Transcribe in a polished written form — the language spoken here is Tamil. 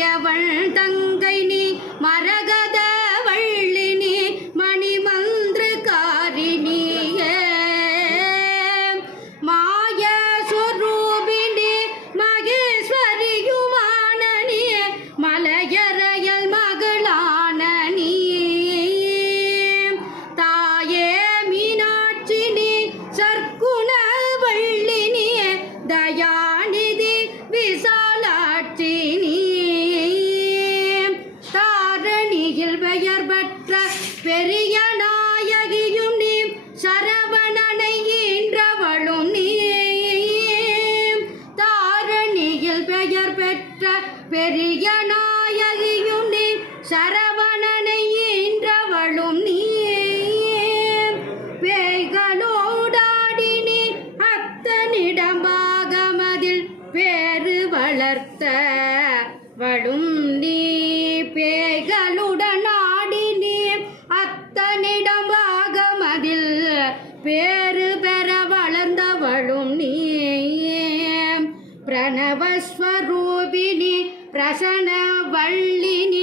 மாயவள் தங்கை நீ மரகத வள்ளி நீ மணிமந்திரகாரிணியே மாய சொரூபிணி மகேஸ்வரியுமான நீ மலையறையல் மகளான நீ தாயே மீனாட்சி நீ சற்குண வள்ளி நீ தயாநிதி விசாலாட்சி நீ தாரணியில் பெயர் பெற்ற பெரிய நாயகியும் நீ சரவணனை ஈன்றவளும் நீ தாரணியில் பெயர் பெற்ற பெரிய நாயகியும் நீ சரவணனை ஈன்றவளும் நீ பேய்களோடாடி நீ அத்தனிடமாகமதில் பேறு வளர்த்த வளும் நீ பேய்களுடன் ஆடி நீ அத்தனிடமாகமதில் பேறு பெற வளர்ந்தவளும் நீ பிரணவஸ்வரூபிணி பிரசன வள்ளி நீ